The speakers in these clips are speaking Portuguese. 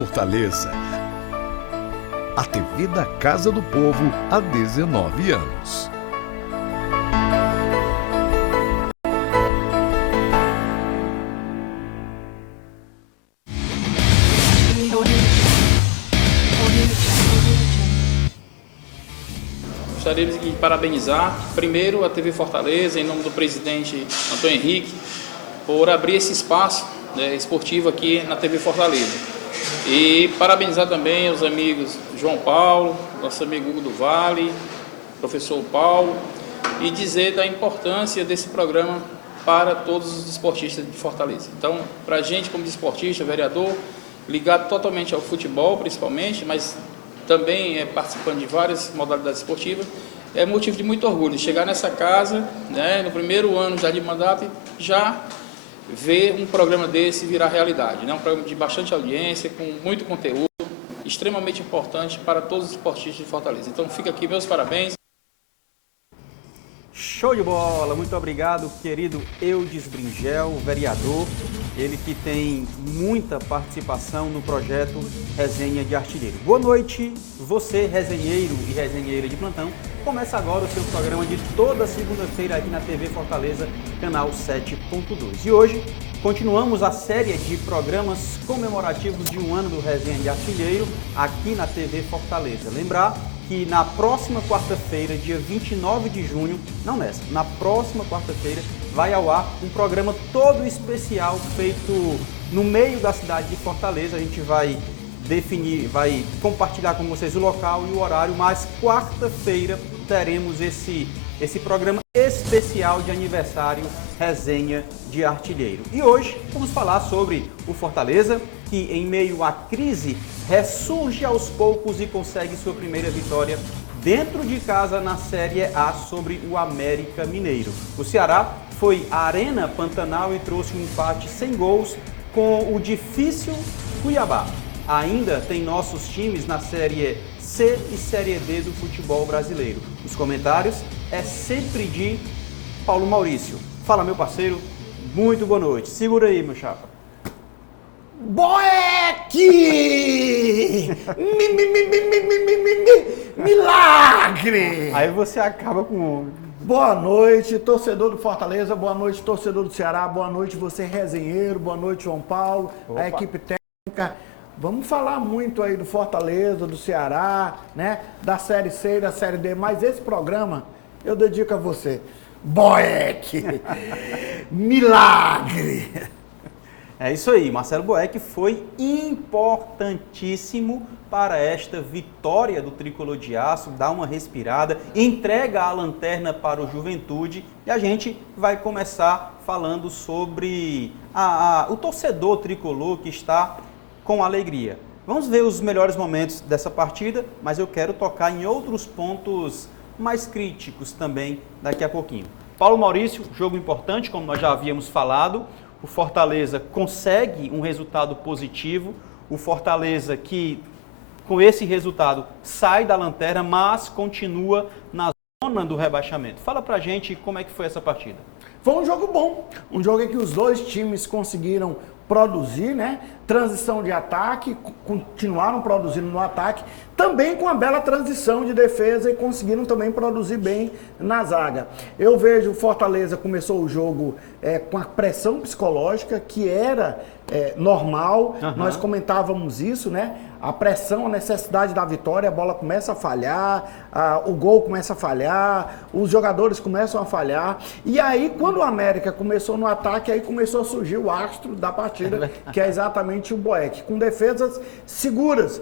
Fortaleza, a TV da Casa do Povo há 19 anos. Gostaria de parabenizar, primeiro, a TV Fortaleza, em nome do presidente Antônio Henrique, por abrir esse espaço esportivo aqui na TV Fortaleza. E parabenizar também os amigos João Paulo, nosso amigo Hugo do Vale, professor Paulo, e dizer da importância desse programa para todos os esportistas de Fortaleza. Então, para a gente como esportista, vereador, ligado totalmente ao futebol principalmente, mas também participando de várias modalidades esportivas, é motivo de muito orgulho chegar nessa casa, no primeiro ano já de mandato, já ver um programa desse virar realidade. Um programa de bastante audiência, com muito conteúdo, extremamente importante para todos os esportistas de Fortaleza. Então fica aqui meus parabéns. Show de bola! Muito obrigado, querido Eudes Bringel, vereador, ele que tem muita participação no projeto Resenha de Artilheiro. Boa noite, você resenheiro e resenheira de plantão. Começa agora o seu programa de toda segunda-feira aqui na TV Fortaleza, canal 7.2. E hoje continuamos a série de programas comemorativos de um ano do Resenha de Artilheiro aqui na TV Fortaleza. Lembrar que na próxima quarta-feira, dia 29 de junho, na próxima quarta-feira, vai ao ar um programa todo especial feito no meio da cidade de Fortaleza. A gente vai compartilhar com vocês o local e o horário, mas quarta-feira teremos esse programa especial de aniversário Resenha de Artilheiro. E hoje vamos falar sobre o Fortaleza, que em meio à crise ressurge aos poucos e consegue sua primeira vitória dentro de casa na Série A sobre o América Mineiro. O Ceará foi à Arena Pantanal e trouxe um empate sem gols com o difícil Cuiabá. Ainda tem nossos times na Série C e Série D do futebol brasileiro. Os comentários é sempre de Paulo Maurício. Fala, meu parceiro, muito boa noite. Segura aí, meu chapa. Boeck! Milagre! Aí você acaba com... Boa noite, torcedor do Fortaleza, boa noite, torcedor do Ceará, boa noite, você resenheiro, boa noite, João Paulo, Opa. A equipe técnica. Vamos falar muito aí do Fortaleza, do Ceará, da Série C e da Série D, mas esse programa eu dedico a você. Boeck! Milagre! É isso aí, Marcelo Boeck foi importantíssimo para esta vitória do Tricolor de Aço, dá uma respirada, entrega a lanterna para o Juventude e a gente vai começar falando sobre o torcedor tricolor que está com alegria. Vamos ver os melhores momentos dessa partida, mas eu quero tocar em outros pontos mais críticos também daqui a pouquinho. Paulo Maurício, jogo importante, como nós já havíamos falado. O Fortaleza consegue um resultado positivo. O Fortaleza que, com esse resultado, sai da lanterna, mas continua na zona do rebaixamento. Fala pra gente como é que foi essa partida. Foi um jogo bom, um jogo em que os dois times conseguiram produzir, transição de ataque, continuaram produzindo no ataque, também com a bela transição de defesa e conseguiram também produzir bem na zaga. Eu vejo o Fortaleza começou o jogo com a pressão psicológica, que era normal, nós comentávamos isso, a pressão, a necessidade da vitória, a bola começa a falhar, o gol começa a falhar, os jogadores começam a falhar. E aí, quando o América começou no ataque, aí começou a surgir o astro da partida, que é exatamente o Boeck, com defesas seguras,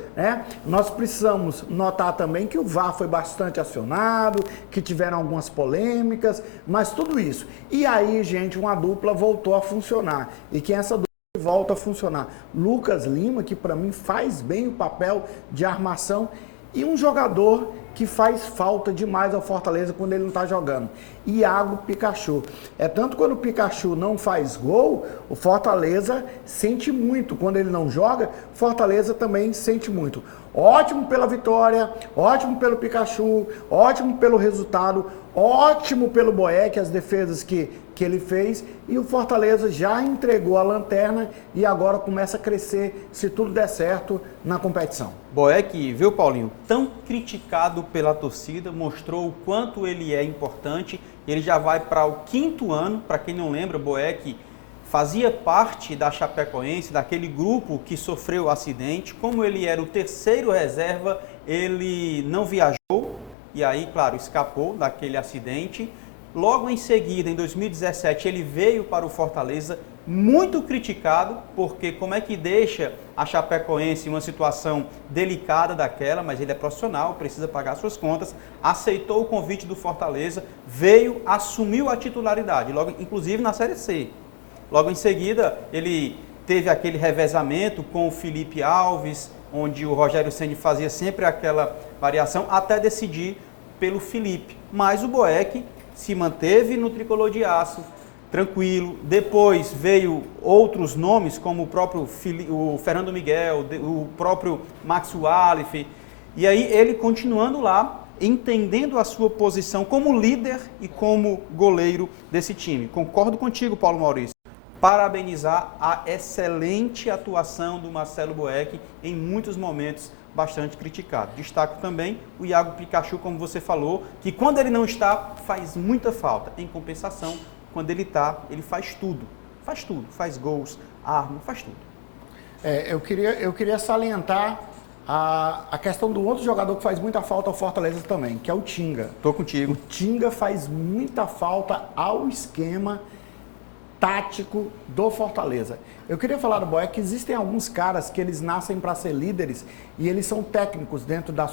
Nós precisamos notar também que o VAR foi bastante acionado, que tiveram algumas polêmicas, mas tudo isso. E aí, gente, uma dupla voltou a funcionar. E quem é essa dupla volta a funcionar? Lucas Lima, que para mim faz bem o papel de armação, e um jogador que faz falta demais ao Fortaleza quando ele não está jogando, Iago Pikachu. É tanto quando o Pikachu não faz gol, o Fortaleza sente muito. Quando ele não joga, Fortaleza também sente muito. Ótimo pela vitória, ótimo pelo Pikachu, ótimo pelo resultado, ótimo pelo Boeck, as defesas que que ele fez, e o Fortaleza já entregou a lanterna e agora começa a crescer, se tudo der certo, na competição. Boeck, viu, Paulinho, tão criticado pela torcida, mostrou o quanto ele é importante. Ele já vai para o 5º ano. Para quem não lembra, Boeck fazia parte da Chapecoense, daquele grupo que sofreu o acidente. Como ele era o 3º reserva, ele não viajou e aí, claro, escapou daquele acidente. Logo em seguida, em 2017, ele veio para o Fortaleza, muito criticado, porque como é que deixa a Chapecoense em uma situação delicada daquela, mas ele é profissional, precisa pagar suas contas, aceitou o convite do Fortaleza, veio, assumiu a titularidade, logo, inclusive na Série C. Logo em seguida, ele teve aquele revezamento com o Felipe Alves, onde o Rogério Ceni fazia sempre aquela variação, até decidir pelo Felipe. Mas o Boeck se manteve no tricolor de aço, tranquilo. Depois veio outros nomes, como o próprio o Fernando Miguel, o próprio Max Walef. E aí ele continuando lá, entendendo a sua posição como líder e como goleiro desse time. Concordo contigo, Paulo Maurício. Parabenizar a excelente atuação do Marcelo Boeck em muitos momentos bastante criticado. Destaco também o Iago Pikachu, como você falou, que quando ele não está, faz muita falta. Em compensação, quando ele está, ele faz tudo. Faz tudo. Faz gols, arma, faz tudo. Eu queria salientar a questão do outro jogador que faz muita falta ao Fortaleza também, que é o Tinga. Tô contigo. O Tinga faz muita falta ao esquema tático do Fortaleza. Eu queria falar do Boeck que existem alguns caras que eles nascem para ser líderes e eles são técnicos dentro da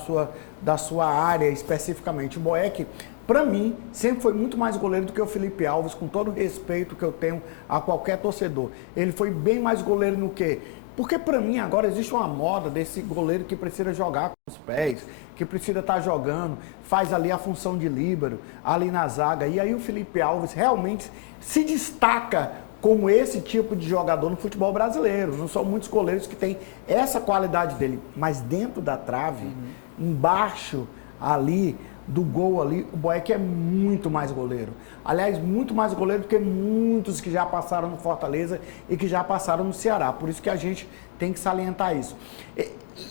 sua área especificamente. O Boeck, para mim, sempre foi muito mais goleiro do que o Felipe Alves, com todo o respeito que eu tenho a qualquer torcedor. Ele foi bem mais goleiro no quê? Porque para mim agora existe uma moda desse goleiro que precisa jogar com os pés, que precisa estar jogando, faz ali a função de líbero, ali na zaga. E aí o Felipe Alves realmente se destaca como esse tipo de jogador no futebol brasileiro. Não são muitos goleiros que têm essa qualidade dele. Mas dentro da trave, embaixo ali, do gol ali, o Boeck é muito mais goleiro. Aliás, muito mais goleiro do que muitos que já passaram no Fortaleza e que já passaram no Ceará. Por isso que a gente tem que salientar isso.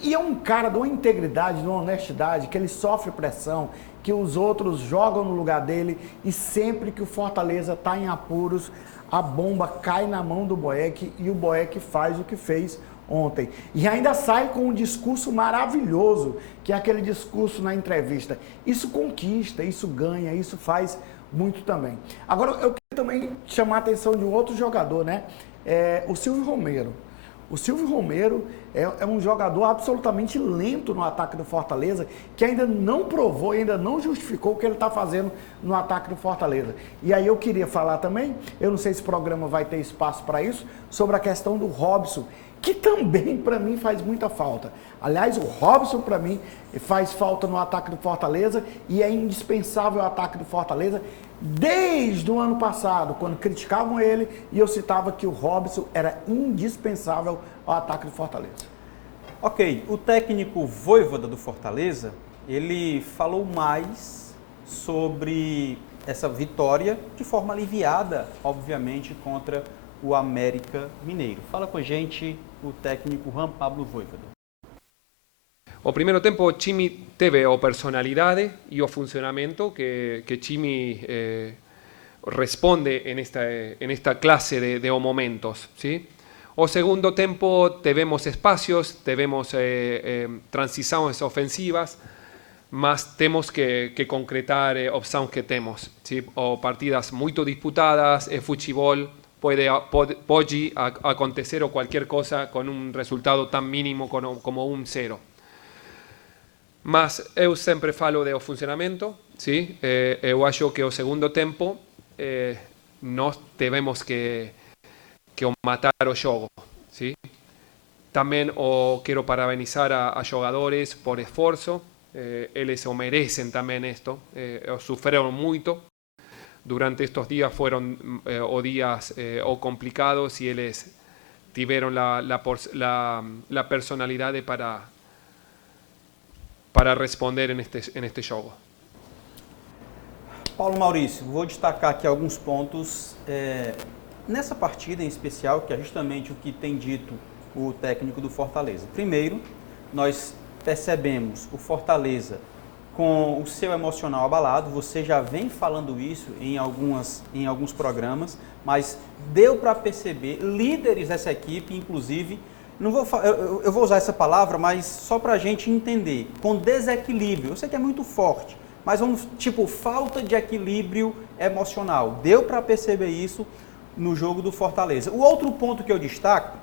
E é um cara de uma integridade, de uma honestidade, que ele sofre pressão, que os outros jogam no lugar dele e sempre que o Fortaleza está em apuros, a bomba cai na mão do Boeck e o Boeck faz o que fez ontem. E ainda sai com um discurso maravilhoso, que é aquele discurso na entrevista. Isso conquista, isso ganha, isso faz muito também. Agora, eu queria também chamar a atenção de um outro jogador, né? O Silvio Romero. O Silvio Romero é um jogador absolutamente lento no ataque do Fortaleza, que ainda não provou, ainda não justificou o que ele está fazendo no ataque do Fortaleza. E aí eu queria falar também, eu não sei se o programa vai ter espaço para isso, sobre a questão do Robson, que também para mim faz muita falta. Aliás, o Robson para mim faz falta no ataque do Fortaleza e é indispensável o ataque do Fortaleza desde o ano passado, quando criticavam ele e eu citava que o Robson era indispensável ao ataque do Fortaleza. Ok, o técnico Vojvoda do Fortaleza, ele falou mais sobre essa vitória de forma aliviada, obviamente, contra o América Mineiro. Fala com a gente o técnico Juan Pablo Vojvoda. O primeiro tempo Chimi teve o personalidade e o funcionamento que Chimi responde en esta clase de momentos, ¿sí? O segundo tempo tivemos espacios, tivemos transições ofensivas, mas temos que concretar opções que temos, ¿sí? O partidas muito disputadas, futebol, pode acontecer qualquer coisa com resultado tão mínimo como 1-0. Mas eu sempre falo do funcionamento, sim? Eu acho que o segundo tempo nós tivemos que matar o jogo, sim? Também quero parabenizar a jogadores por esforço, eles o merecem também isto, sofreram muito. Durante estes dias foram dias complicados e eles tiveram a personalidade para responder en este juego. Paulo Maurício, vou destacar aqui alguns pontos nessa partida em especial, que é justamente o que tem dito o técnico do Fortaleza. Primeiro, nós percebemos o Fortaleza com o seu emocional abalado. Você já vem falando isso em alguns programas, mas deu para perceber líderes dessa equipe, inclusive, eu vou usar essa palavra, mas só para a gente entender, com desequilíbrio. Eu sei que é muito forte, mas falta de equilíbrio emocional. Deu para perceber isso no jogo do Fortaleza. O outro ponto que eu destaco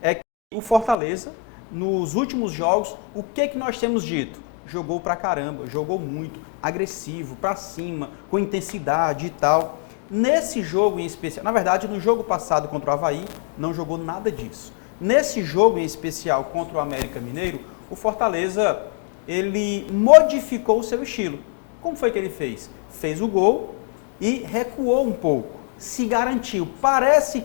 é que o Fortaleza, nos últimos jogos, o que nós temos dito? Jogou pra caramba, jogou muito, agressivo, pra cima, com intensidade e tal. Nesse jogo em especial, na verdade, no jogo passado contra o Avaí, não jogou nada disso. Nesse jogo em especial contra o América Mineiro, o Fortaleza, ele modificou o seu estilo. Como foi que ele fez? Fez o gol e recuou um pouco, se garantiu. Parece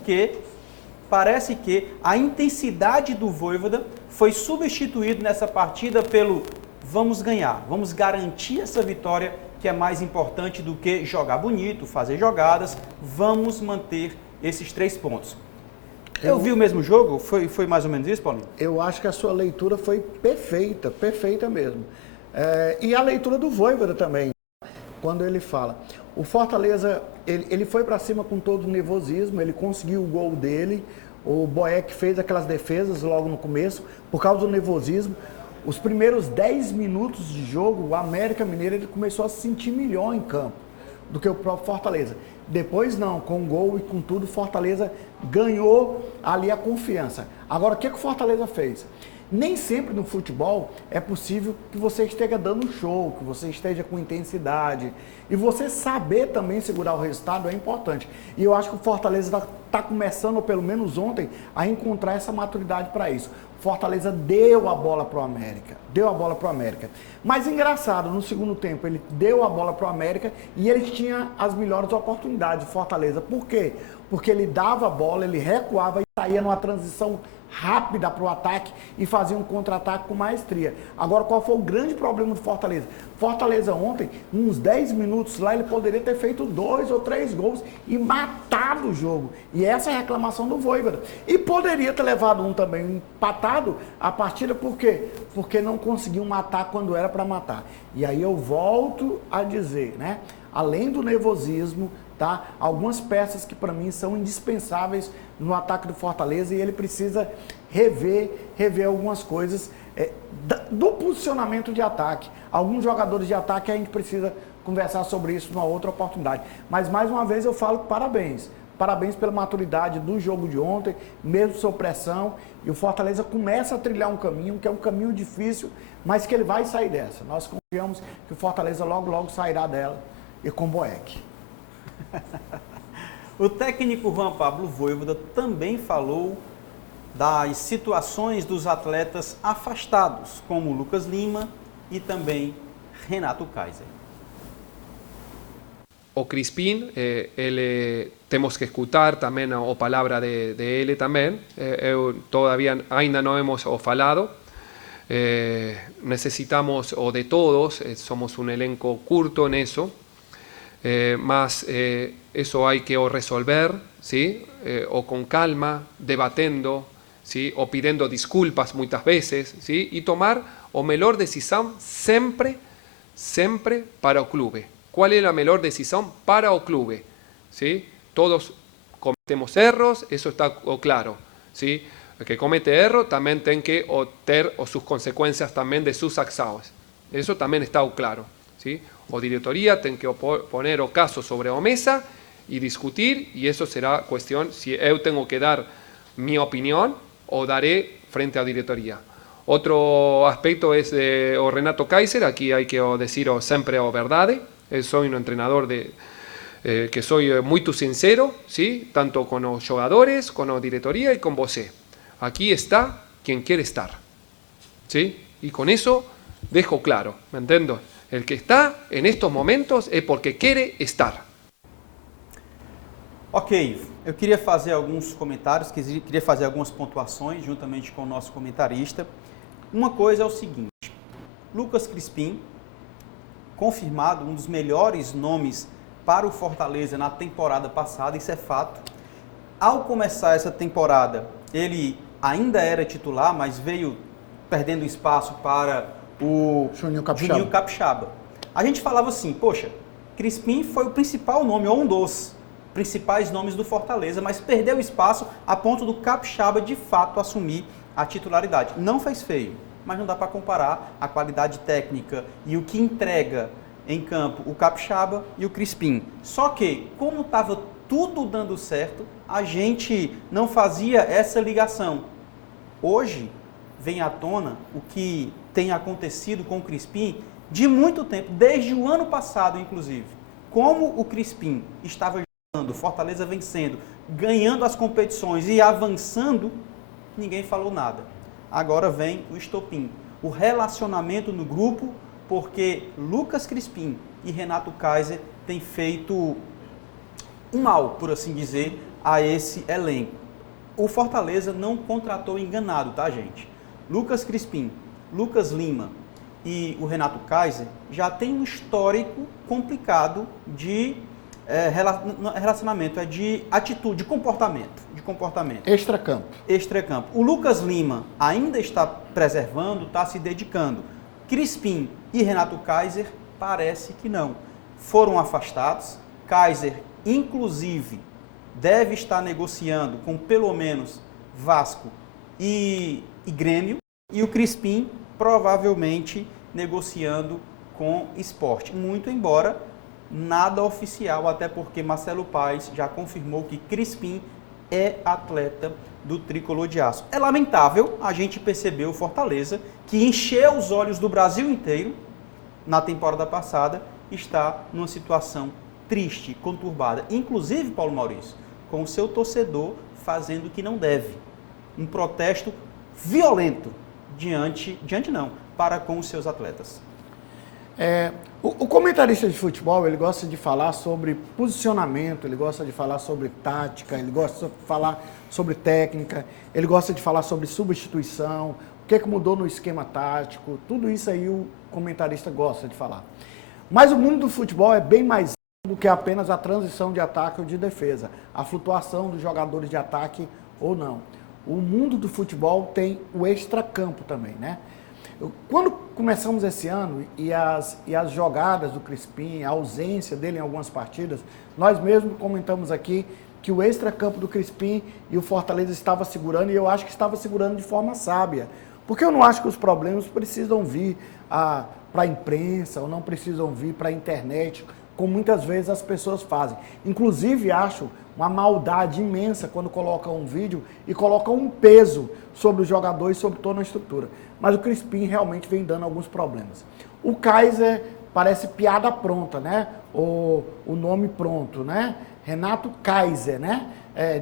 que a intensidade do Vojvoda foi substituído nessa partida pelo vamos ganhar, vamos garantir essa vitória, que é mais importante do que jogar bonito, fazer jogadas, vamos manter esses 3 pontos. Eu vi o mesmo jogo? Foi mais ou menos isso, Paulinho? Eu acho que a sua leitura foi perfeita, perfeita mesmo. E a leitura do Vojvoda também, quando ele fala. O Fortaleza, ele foi para cima com todo o nervosismo, ele conseguiu o gol dele, o Boeck fez aquelas defesas logo no começo, por causa do nervosismo. Os primeiros 10 minutos de jogo, o América Mineiro ele começou a se sentir melhor em campo do que o próprio Fortaleza. Depois não, com o gol e com tudo, o Fortaleza ganhou ali a confiança. Agora, o que o Fortaleza fez? Nem sempre no futebol é possível que você esteja dando show, que você esteja com intensidade. E você saber também segurar o resultado é importante. E eu acho que o Fortaleza está começando, ou pelo menos ontem, a encontrar essa maturidade para isso. Fortaleza deu a bola para o América. Mas engraçado, no segundo tempo ele deu a bola para o América e ele tinha as melhores oportunidades, Fortaleza. Por quê? Porque ele dava a bola, ele recuava e saía numa transição rápida para o ataque e fazia um contra-ataque com maestria. Agora, qual foi o grande problema do Fortaleza? Fortaleza ontem, uns 10 minutos lá, ele poderia ter feito 2 ou 3 gols e matado o jogo. E essa é a reclamação do Vojvoda. E poderia ter levado um também empatado a partida, por quê? Porque não conseguiu matar quando era para matar. E aí eu volto a dizer, né? Além do nervosismo, tá? Algumas peças que para mim são indispensáveis no ataque do Fortaleza e ele precisa rever algumas coisas do posicionamento de ataque. Alguns jogadores de ataque a gente precisa conversar sobre isso numa outra oportunidade. Mas mais uma vez eu falo parabéns. Parabéns pela maturidade do jogo de ontem, mesmo sob pressão. E o Fortaleza começa a trilhar um caminho, que é um caminho difícil, mas que ele vai sair dessa. Nós confiamos que o Fortaleza logo sairá dela e com Boeck. O técnico Juan Pablo Vojvoda também falou das situações dos atletas afastados, como Lucas Lima e também Renato Kaiser. O Crispín, temos que escutar también o palabra de él también. Todavía ainda no hemos falado. Necesitamos o de todos, somos un elenco curto en eso. Mas eso hay que o resolver, ¿sí? O con calma, debatiendo, ¿sí? O pidiendo disculpas muchas veces, ¿sí? Y tomar o melhor decisão sempre para o clube. ¿Cuál es la melhor decisão para o clube? ¿Sí? Todos cometemos erros, eso está claro, ¿sí? El que comete erro también tiene que ter sus consecuencias también de sus acciones. Eso también está claro, ¿sí? O diretoria tem que poner o caso sobre a mesa e discutir, e isso será questão se eu tenho que dar minha opinião ou daré frente à diretoria. Outro aspecto é o Renato Kaiser, aqui hay que dizer sempre a verdade. Eu sou um treinador que sou muito sincero, ¿sí? Tanto com os jogadores, com a diretoria e com você. Aqui está quem quer estar, ¿sí? E com isso dejo claro, ¿me entendo? El que está en estos momentos es porque quiere estar. Ok, eu queria fazer alguns comentários, queria fazer algumas pontuações juntamente com o nosso comentarista. Uma coisa é o seguinte, Lucas Crispim, confirmado, um dos melhores nomes para o Fortaleza na temporada passada, isso é fato. Ao começar essa temporada, ele ainda era titular, mas veio perdendo espaço para o Juninho Capixaba. Juninho Capixaba. A gente falava assim, poxa, Crispim foi o principal nome, ou um dos principais nomes do Fortaleza, mas perdeu espaço a ponto do Capixaba de fato assumir a titularidade. Não fez feio, mas não dá para comparar a qualidade técnica e o que entrega em campo o Capixaba e o Crispim. Só que, como estava tudo dando certo, a gente não fazia essa ligação. Hoje vem à tona o que tem acontecido com o Crispim de muito tempo, desde o ano passado, inclusive. Como o Crispim estava jogando, Fortaleza vencendo, ganhando as competições e avançando, ninguém falou nada. Agora vem o estopim, o relacionamento no grupo, porque Lucas Crispim e Renato Kaiser têm feito um mal, por assim dizer, a esse elenco. O Fortaleza não contratou enganado, tá, gente? Lucas Crispim, Lucas Lima e o Renato Kaiser já tem um histórico complicado de relacionamento, é de atitude, de comportamento. Extracampo. O Lucas Lima ainda está preservando, está se dedicando. Crispim e Renato Kaiser parece que não. Foram afastados. Kaiser, inclusive, deve estar negociando com pelo menos Vasco e Grêmio. E o Crispim provavelmente negociando com Sport. Muito embora nada oficial, até porque Marcelo Paes já confirmou que Crispim é atleta do Tricolor de Aço. É lamentável a gente perceber o Fortaleza, que encheu os olhos do Brasil inteiro na temporada passada, está numa situação triste, conturbada. Inclusive, Paulo Maurício, com o seu torcedor fazendo o que não deve. Um protesto violento para com os seus atletas. O comentarista de futebol, ele gosta de falar sobre posicionamento, ele gosta de falar sobre tática, ele gosta de falar sobre técnica, ele gosta de falar sobre substituição, o que mudou no esquema tático, tudo isso aí o comentarista gosta de falar. Mas o mundo do futebol é bem mais do que apenas a transição de ataque ou de defesa, a flutuação dos jogadores de ataque ou não. O mundo do futebol tem o extracampo também, né? Quando começamos esse ano e as jogadas do Crispim, a ausência dele em algumas partidas, nós mesmos comentamos aqui que o extracampo do Crispim e o Fortaleza estava segurando, e eu acho que estava segurando de forma sábia. Porque eu não acho que os problemas precisam vir para a imprensa ou não precisam vir para a internet, como muitas vezes as pessoas fazem. Inclusive, acho uma maldade imensa quando colocam um vídeo e colocam um peso sobre o jogador e sobre toda a estrutura. Mas o Crispim realmente vem dando alguns problemas. O Kaiser parece piada pronta, né? O nome pronto, né? Renato Kaiser, né?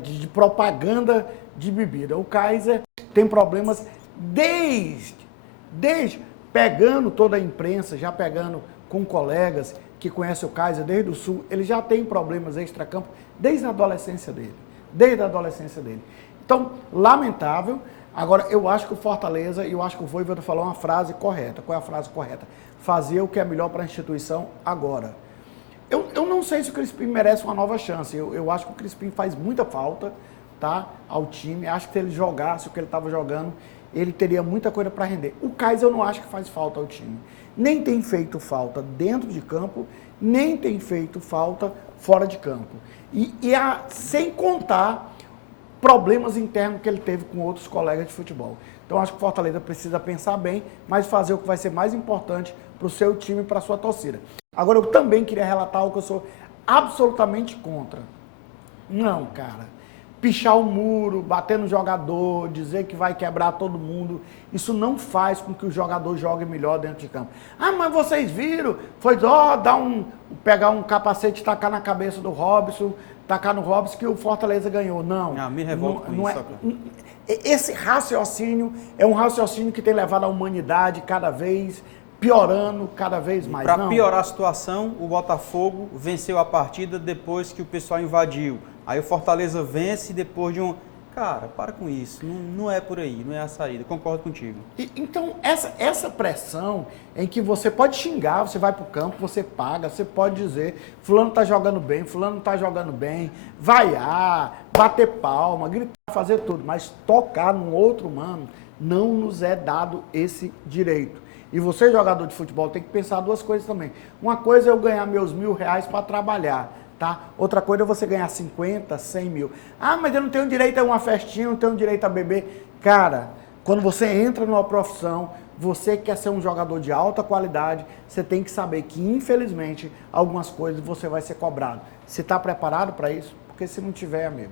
De propaganda de bebida. O Kaiser tem problemas desde pegando toda a imprensa, já pegando com colegas que conhecem o Kaiser desde o Sul, ele já tem problemas extracampo desde a adolescência dele. Então, lamentável. Agora, eu acho que o Fortaleza, e eu acho que o Vojvoda falou uma frase correta. Qual é a frase correta? Fazer o que é melhor para a instituição agora. Eu não sei se o Crispim merece uma nova chance. Eu acho que o Crispim faz muita falta, tá, ao time. Acho que se ele jogasse o que ele estava jogando, ele teria muita coisa para render. O Kaiser eu não acho que faz falta ao time. Nem tem feito falta dentro de campo, nem tem feito falta fora de campo. Sem contar problemas internos que ele teve com outros colegas de futebol. Então, acho que o Fortaleza precisa pensar bem, mas fazer o que vai ser mais importante para o seu time e para a sua torcida. Agora, eu também queria relatar algo que eu sou absolutamente contra. Não, cara. Pichar o muro, bater no jogador, dizer que vai quebrar todo mundo, isso não faz com que o jogador jogue melhor dentro de campo. Ah, mas vocês viram? Foi pegar um capacete e tacar na cabeça do Robson, tacar no Robson que o Fortaleza ganhou. Não. Me revolto com isso. Esse raciocínio é um raciocínio que tem levado a humanidade cada vez piorando, cada vez mais. Para piorar a situação, o Botafogo venceu a partida depois que o pessoal invadiu. Aí o Fortaleza vence depois de Cara, para com isso. Não é por aí, não é a saída. Concordo contigo. Então, essa pressão em que você pode xingar, você vai para o campo, você paga, você pode dizer, fulano está jogando bem, fulano não está jogando bem, vaiar, bater palma, gritar, fazer tudo, mas tocar num outro humano, não nos é dado esse direito. E você, jogador de futebol, tem que pensar duas coisas também. Uma coisa é eu ganhar meus R$1.000 para trabalhar. Tá? Outra coisa é você ganhar 50, 100 mil. Ah, mas eu não tenho direito a uma festinha, não tenho direito a beber. Cara, quando você entra numa profissão, você quer ser um jogador de alta qualidade, você tem que saber que, infelizmente, algumas coisas você vai ser cobrado. Você está preparado para isso? Porque se não tiver, amigo.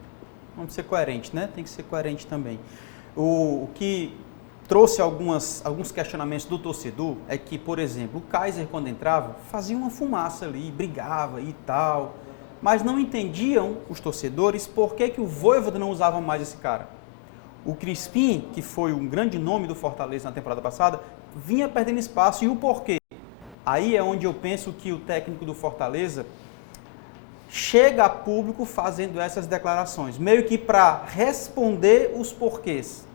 Vamos ser coerentes, né? Tem que ser coerente também. O que trouxe alguns questionamentos do torcedor é que, por exemplo, o Kaiser, quando entrava, fazia uma fumaça ali, brigava e tal. Mas não entendiam os torcedores por que o Vojvoda não usava mais esse cara. O Crispim, que foi um grande nome do Fortaleza na temporada passada, vinha perdendo espaço. E o porquê? Aí é onde eu penso que o técnico do Fortaleza chega a público fazendo essas declarações, meio que para responder os porquês.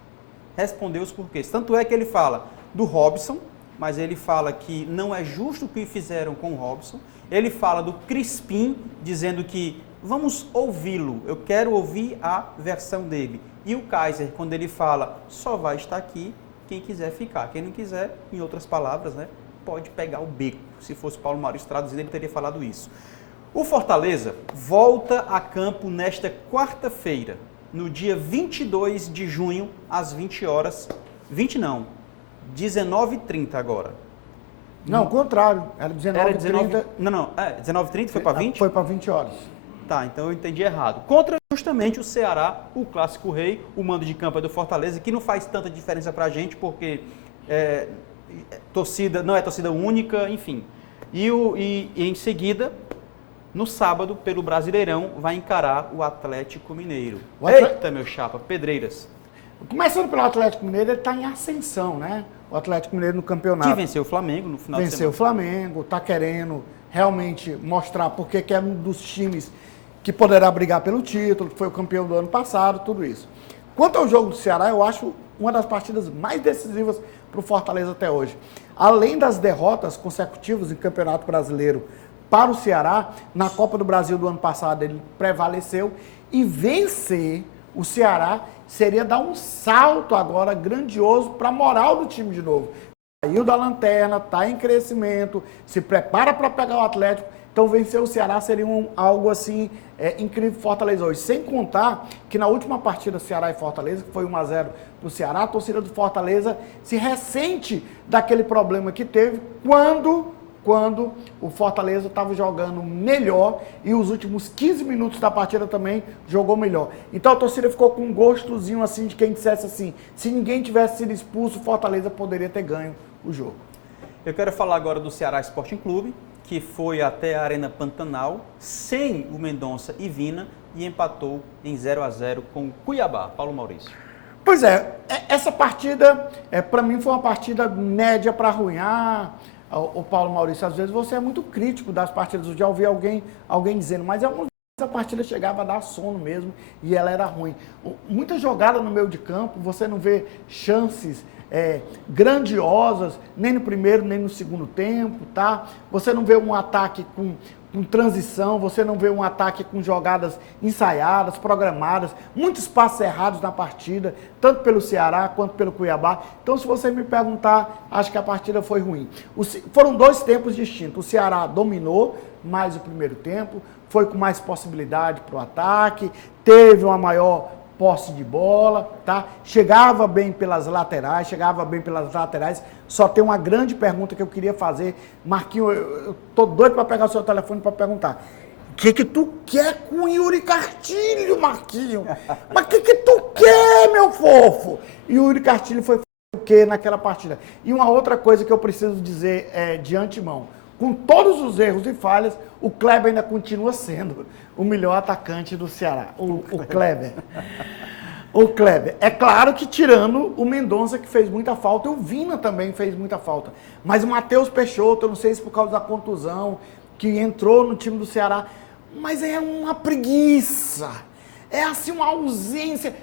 Responder os porquês. Tanto é que ele fala do Robson, mas ele fala que não é justo o que fizeram com o Robson. Ele fala do Crispim, dizendo que vamos ouvi-lo, eu quero ouvir a versão dele. E o Kaiser, quando ele fala, só vai estar aqui quem quiser ficar. Quem não quiser, em outras palavras, né, pode pegar o beco. Se fosse Paulo Maurício traduzido, ele teria falado isso. O Fortaleza volta a campo nesta quarta-feira, no dia 22 de junho, às 20 horas. 20 não, 19h30 agora. Não, o contrário. Era 19h30. Não, 19h30 foi para 20? Foi para 20 horas. Tá, então eu entendi errado. Contra justamente o Ceará, o clássico rei, o mando de campo é do Fortaleza, que não faz tanta diferença para a gente, porque torcida não é torcida única, enfim. E em seguida, no sábado, pelo Brasileirão, vai encarar o Atlético Mineiro. Eita, meu chapa, Pedreiras. Começando pelo Atlético Mineiro, ele está em ascensão, né? O Atlético Mineiro no campeonato. Que venceu o Flamengo no final de semana. Venceu o Flamengo, está querendo realmente mostrar porque que é um dos times que poderá brigar pelo título, que foi o campeão do ano passado, tudo isso. Quanto ao jogo do Ceará, eu acho uma das partidas mais decisivas para o Fortaleza até hoje. Além das derrotas consecutivas em Campeonato Brasileiro para o Ceará, na Copa do Brasil do ano passado ele prevaleceu, e vencer o Ceará seria dar um salto agora grandioso para a moral do time de novo. Saiu da lanterna, está em crescimento, se prepara para pegar o Atlético, então vencer o Ceará seria algo assim incrível para o Fortaleza hoje. Sem contar que na última partida Ceará e Fortaleza, que foi 1-0 para o Ceará, a torcida do Fortaleza se ressente daquele problema que teve quando o Fortaleza estava jogando melhor e os últimos 15 minutos da partida também jogou melhor. Então a torcida ficou com um gostozinho assim de quem dissesse assim, se ninguém tivesse sido expulso, o Fortaleza poderia ter ganho o jogo. Eu quero falar agora do Ceará Sporting Clube, que foi até a Arena Pantanal, sem o Mendonça e Vina, e empatou em 0-0 com o Cuiabá. Paulo Maurício. Pois é, essa partida, para mim, foi uma partida média para ruim. O Paulo Maurício, às vezes você é muito crítico das partidas. Eu já ouvi alguém dizendo, mas essa partida chegava a dar sono mesmo e ela era ruim. Muita jogada no meio de campo, você não vê chances grandiosas, nem no primeiro, nem no segundo tempo, tá? Você não vê um ataque com transição, você não vê um ataque com jogadas ensaiadas, programadas, muitos passos errados na partida, tanto pelo Ceará quanto pelo Cuiabá. Então, se você me perguntar, acho que a partida foi ruim. Foram dois tempos distintos. O Ceará dominou mais o primeiro tempo, foi com mais possibilidade para o ataque, teve uma maior posse de bola, tá? Chegava bem pelas laterais, Só tem uma grande pergunta que eu queria fazer. Marquinhos, eu tô doido para pegar o seu telefone para perguntar. O que tu quer com o Yuri Castilho, Marquinhos? Mas o que tu quer, meu fofo? E o Yuri Castilho foi o quê naquela partida? E uma outra coisa que eu preciso dizer de antemão. Com todos os erros e falhas, o Kleber ainda continua sendo o melhor atacante do Ceará. O Kleber. O Kleber. É claro que tirando o Mendonça, que fez muita falta, o Vina também fez muita falta. Mas o Matheus Peixoto, eu não sei se por causa da contusão, que entrou no time do Ceará, mas é uma preguiça. É assim uma ausência,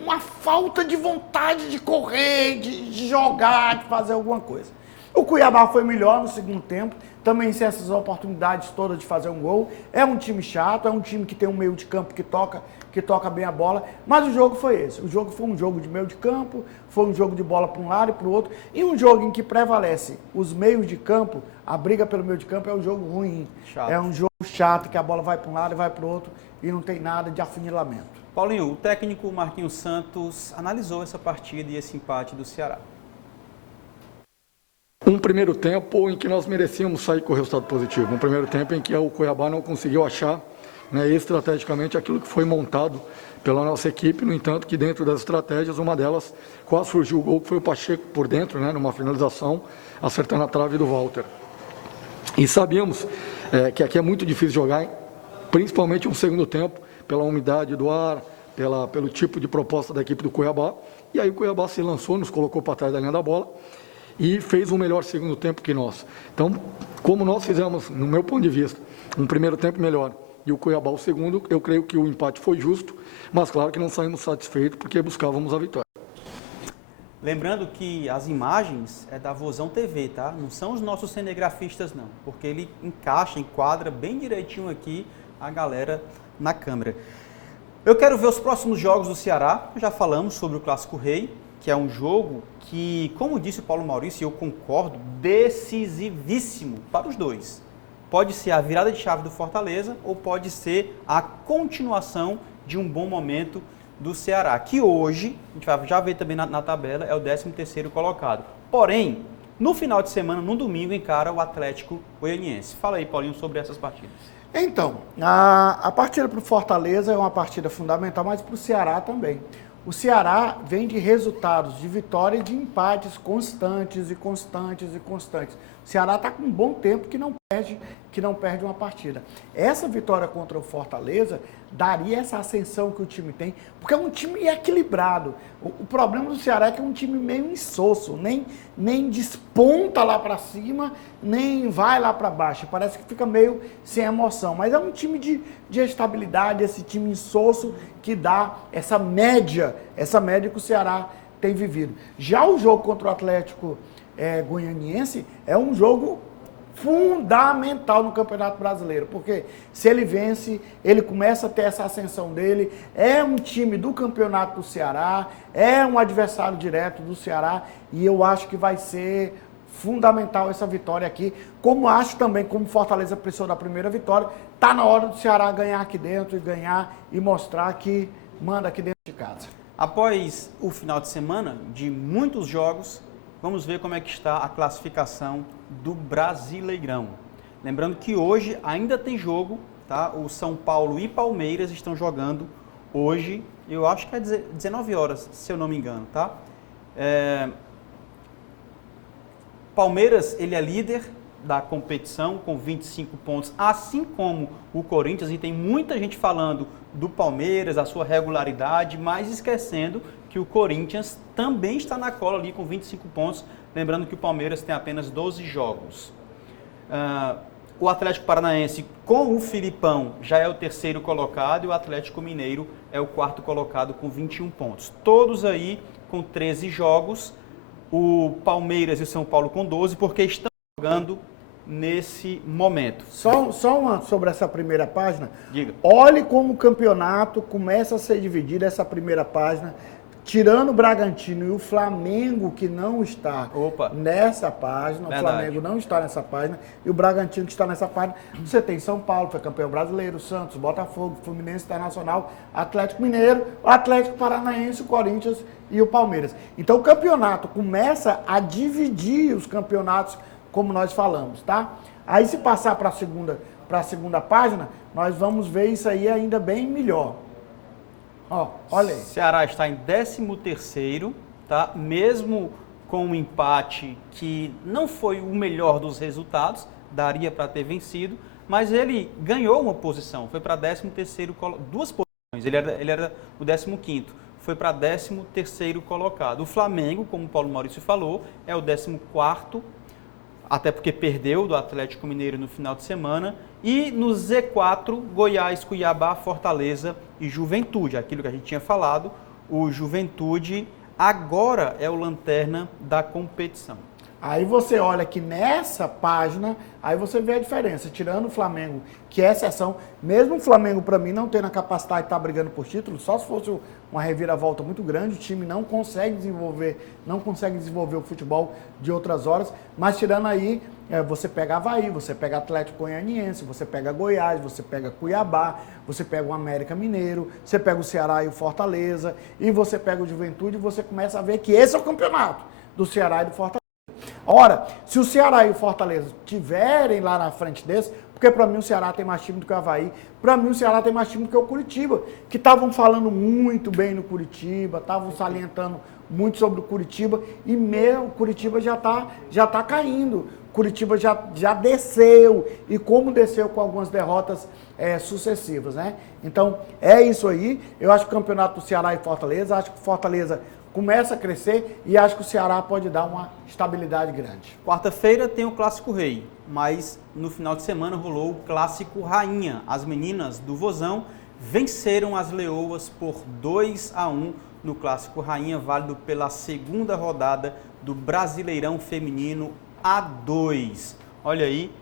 uma falta de vontade de correr, de jogar, de fazer alguma coisa. O Cuiabá foi melhor no segundo tempo, também sem essas oportunidades todas de fazer um gol. É um time chato, é um time que tem um meio de campo que toca bem a bola, mas o jogo foi esse. O jogo foi um jogo de meio de campo, foi um jogo de bola para um lado e para o outro, e um jogo em que prevalece os meios de campo, a briga pelo meio de campo é um jogo ruim. Chato. É um jogo chato, que a bola vai para um lado e vai para o outro, e não tem nada de afunilamento. Paulinho, o técnico Marquinhos Santos analisou essa partida e esse empate do Ceará. Um primeiro tempo em que nós merecíamos sair com o resultado positivo. Um primeiro tempo em que o Cuiabá não conseguiu achar, né, estrategicamente aquilo que foi montado pela nossa equipe. No entanto, que dentro das estratégias, uma delas quase surgiu o gol, que foi o Pacheco por dentro, né, numa finalização, acertando a trave do Walter. E sabíamos que aqui é muito difícil jogar, principalmente um segundo tempo, pela umidade do ar, pelo tipo de proposta da equipe do Cuiabá. E aí o Cuiabá se lançou, nos colocou para trás da linha da bola e fez um melhor segundo tempo que nós. Então, como nós fizemos, no meu ponto de vista, um primeiro tempo melhor e o Cuiabá o segundo, eu creio que o empate foi justo, mas claro que não saímos satisfeitos porque buscávamos a vitória. Lembrando que as imagens é da Vozão TV, tá? Não são os nossos cinegrafistas, não, porque ele enquadra bem direitinho aqui a galera na câmera. Eu quero ver os próximos jogos do Ceará. Já falamos sobre o Clássico Rei, que é um jogo que, como disse o Paulo Maurício, e eu concordo, decisivíssimo para os dois. Pode ser a virada de chave do Fortaleza ou pode ser a continuação de um bom momento do Ceará, que hoje, a gente vai já ver também na tabela, é o 13º colocado. Porém, no final de semana, no domingo, encara o Atlético Goianiense. Fala aí, Paulinho, sobre essas partidas. Então, a partida para o Fortaleza é uma partida fundamental, mas para o Ceará também. O Ceará vem de resultados de vitória e de empates constantes. O Ceará está com um bom tempo que não perde uma partida. Essa vitória contra o Fortaleza daria essa ascensão que o time tem, porque é um time equilibrado. O problema do Ceará é que é um time meio insosso, nem desponta lá para cima, nem vai lá para baixo. Parece que fica meio sem emoção, mas é um time de estabilidade, esse time insosso que dá essa média que o Ceará tem vivido. Já o jogo contra o Atlético Goianiense é um jogo fundamental no Campeonato Brasileiro, porque se ele vence, ele começa a ter essa ascensão dele, é um time do Campeonato do Ceará, é um adversário direto do Ceará, e eu acho que vai ser fundamental essa vitória aqui, como acho também, como Fortaleza precisou da primeira vitória, tá na hora do Ceará ganhar aqui dentro e mostrar que manda aqui dentro de casa. Após o final de semana de muitos jogos, vamos ver como é que está a classificação do Brasileirão. Lembrando que hoje ainda tem jogo, tá? O São Paulo e Palmeiras estão jogando hoje, eu acho que é 19 horas, se eu não me engano, tá? Palmeiras, ele é líder da competição com 25 pontos, assim como o Corinthians, e tem muita gente falando do Palmeiras, a sua regularidade, mas esquecendo que o Corinthians também está na cola ali com 25 pontos, lembrando que o Palmeiras tem apenas 12 jogos. O Atlético Paranaense, com o Filipão, já é o 3º colocado, e o Atlético Mineiro é o 4º colocado com 21 pontos. Todos aí com 13 jogos, o Palmeiras e o São Paulo com 12, porque estão jogando nesse momento. Só uma sobre essa primeira página. Diga. Olhe como o campeonato começa a ser dividido, essa primeira página, tirando o Bragantino e o Flamengo, que não está nessa página. Verdade. O Flamengo não está nessa página e o Bragantino que está nessa página. Você tem São Paulo, foi campeão brasileiro, Santos, Botafogo, Fluminense Internacional, Atlético Mineiro, Atlético Paranaense, o Corinthians e o Palmeiras. Então o campeonato começa a dividir os campeonatos, como nós falamos, tá? Aí se passar para a segunda página, nós vamos ver isso aí ainda bem melhor. Ó, olha aí. Ceará está em 13º, tá? Mesmo com um empate que não foi o melhor dos resultados, daria para ter vencido, mas ele ganhou uma posição, foi para 13º, duas posições, ele era o 15º, foi para 13º colocado. O Flamengo, como o Paulo Maurício falou, é o 14º, até porque perdeu do Atlético Mineiro no final de semana, e no Z4, Goiás, Cuiabá, Fortaleza e Juventude. Aquilo que a gente tinha falado, o Juventude agora é o lanterna da competição. Aí você olha que nessa página, aí você vê a diferença. Tirando o Flamengo, que é exceção, mesmo o Flamengo, para mim, não tendo a capacidade de estar brigando por título, só se fosse uma reviravolta muito grande, o time não consegue desenvolver o futebol de outras horas, mas tirando aí, você pega Avaí, você pega Atlético Goianiense, você pega Goiás, você pega Cuiabá, você pega o América Mineiro, você pega o Ceará e o Fortaleza, e você pega o Juventude, e você começa a ver que esse é o campeonato do Ceará e do Fortaleza. Ora, se o Ceará e o Fortaleza tiverem lá na frente desse, porque para mim o Ceará tem mais time do que o Avaí, para mim o Ceará tem mais time do que o Curitiba, que estavam falando muito bem no Curitiba, estavam salientando muito sobre o Curitiba, e o Curitiba já tá caindo. Curitiba já desceu, e como desceu com algumas derrotas sucessivas, né? Então, é isso aí. Eu acho que o campeonato do Ceará e Fortaleza, acho que o Fortaleza começa a crescer e acho que o Ceará pode dar uma estabilidade grande. Quarta-feira tem o Clássico Rei, mas no final de semana rolou o Clássico Rainha. As meninas do Vozão venceram as Leoas por 2-1 no Clássico Rainha, válido pela segunda rodada do Brasileirão Feminino A2. Olha aí,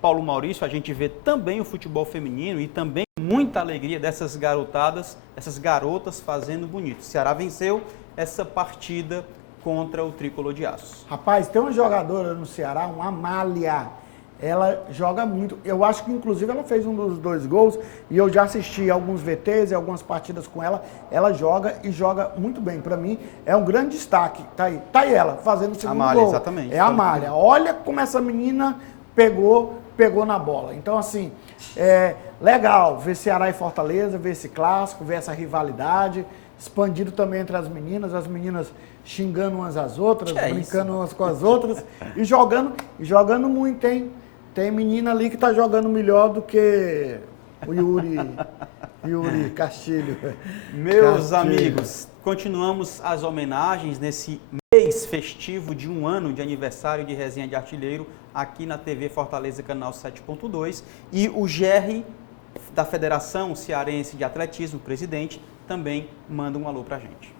Paulo Maurício, a gente vê também o futebol feminino e também muita alegria dessas garotadas, essas garotas fazendo bonito. O Ceará venceu essa partida contra o Tricolor de Aço. Rapaz, tem uma jogadora no Ceará, uma Amália. Ela joga muito. Eu acho que, inclusive, ela fez um dos 2 gols e eu já assisti alguns VTs e algumas partidas com ela. Ela joga e joga muito bem. Para mim, é um grande destaque. Tá aí ela, fazendo o segundo Amália, gol. exatamente. É a Amália. Olha como essa menina pegou na bola. Então, assim, é legal ver Ceará e Fortaleza, ver esse clássico, ver essa rivalidade, expandido também entre as meninas xingando umas às outras, brincando umas com as outras e jogando muito, hein? Tem menina ali que tá jogando melhor do que o Yuri Castilho. Meus amigos, continuamos as homenagens nesse mês festivo de 1 ano de aniversário de Resenha de Artilheiro aqui na TV Fortaleza, canal 7.2, e o GR da Federação Cearense de Atletismo, presidente, também manda um alô pra gente.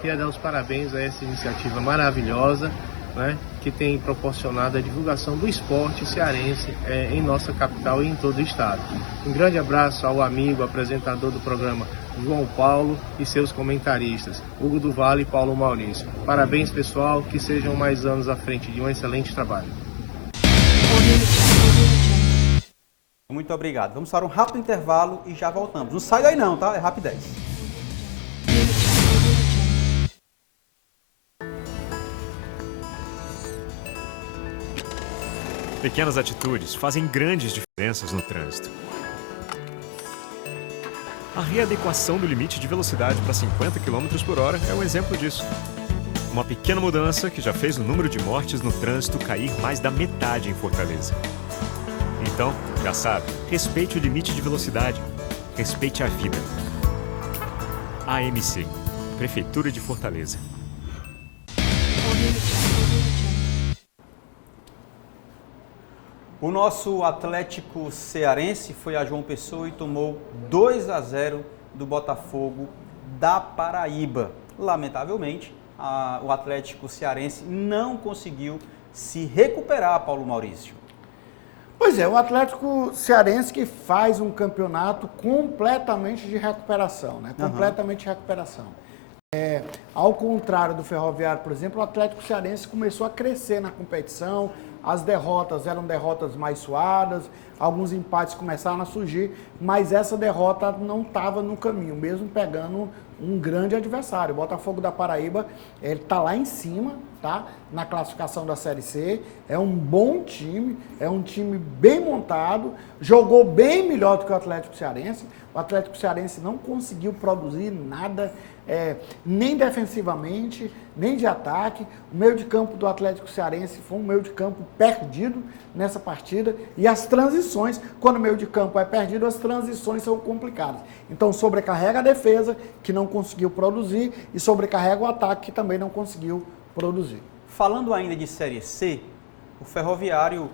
Queria dar os parabéns a essa iniciativa maravilhosa, né, que tem proporcionado a divulgação do esporte cearense em nossa capital e em todo o estado. Um grande abraço ao amigo apresentador do programa João Paulo e seus comentaristas, Hugo do Vale e Paulo Maurício. Parabéns, pessoal, que sejam mais anos à frente de um excelente trabalho. Muito obrigado. Vamos para um rápido intervalo e já voltamos. Não sai daí não, tá? É rapidez. Pequenas atitudes fazem grandes diferenças no trânsito. A readequação do limite de velocidade para 50 km por hora é um exemplo disso. Uma pequena mudança que já fez o número de mortes no trânsito cair mais da metade em Fortaleza. Então, já sabe, respeite o limite de velocidade, respeite a vida. AMC, Prefeitura de Fortaleza. O nosso Atlético Cearense foi a João Pessoa e tomou 2-0 do Botafogo da Paraíba. Lamentavelmente, o Atlético Cearense não conseguiu se recuperar, Paulo Maurício. Pois é, o Atlético Cearense que faz um campeonato completamente de recuperação, né? Completamente de recuperação. Ao contrário do Ferroviário, por exemplo, o Atlético Cearense começou a crescer na competição, as derrotas eram derrotas mais suadas, alguns empates começaram a surgir, mas essa derrota não estava no caminho, mesmo pegando um grande adversário. O Botafogo da Paraíba, ele está lá em cima, tá? Na classificação da Série C, é um bom time, é um time bem montado, jogou bem melhor do que o Atlético Cearense. O Atlético Cearense não conseguiu produzir nada, nem defensivamente, nem de ataque. O meio de campo do Atlético Cearense foi um meio de campo perdido nessa partida, e as transições, quando o meio de campo é perdido, as transições são complicadas. Então sobrecarrega a defesa, que não conseguiu produzir, e sobrecarrega o ataque, que também não conseguiu produzir. Falando ainda de Série C, o Ferroviário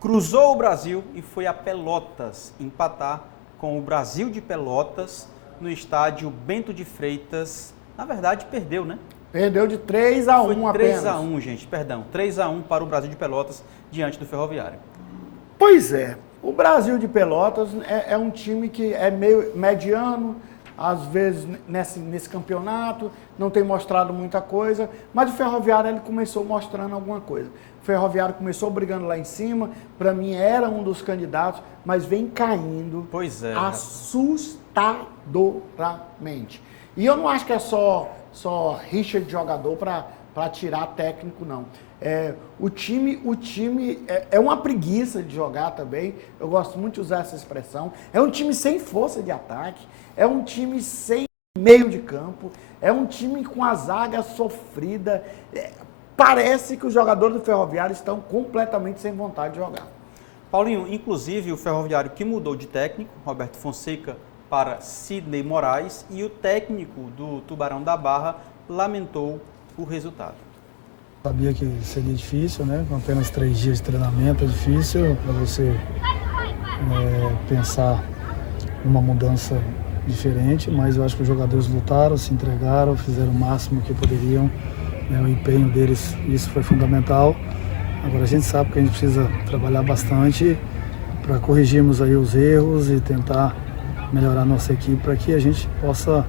cruzou o Brasil e foi a Pelotas empatar com o Brasil de Pelotas no estádio Bento de Freitas. Na verdade, perdeu, né? Perdeu de 3-1 Foi apenas. 3-1, gente, perdão. 3-1 para o Brasil de Pelotas diante do Ferroviário. Pois é, o Brasil de Pelotas é um time que é meio mediano, às vezes nesse campeonato, não tem mostrado muita coisa, mas o Ferroviário ele começou mostrando alguma coisa. O Ferroviário começou brigando lá em cima, para mim era um dos candidatos, mas vem caindo Pois é. assustadoramente. E eu não acho que é só rixa de jogador para tirar técnico, não. O time é uma preguiça de jogar também, eu gosto muito de usar essa expressão. É um time sem força de ataque, é um time sem meio de campo, é um time com a zaga sofrida. Parece que os jogadores do Ferroviário estão completamente sem vontade de jogar. Paulinho, inclusive o Ferroviário que mudou de técnico, Roberto Fonseca, para Sidney Moraes, e o técnico do Tubarão da Barra lamentou o resultado. Sabia que seria difícil, né? Com apenas 3 dias de treinamento é difícil para você pensar numa mudança diferente, mas eu acho que os jogadores lutaram, se entregaram, fizeram o máximo que poderiam, né? O empenho deles, isso foi fundamental. Agora a gente sabe que a gente precisa trabalhar bastante para corrigirmos aí os erros e tentar melhorar nossa equipe para que a gente possa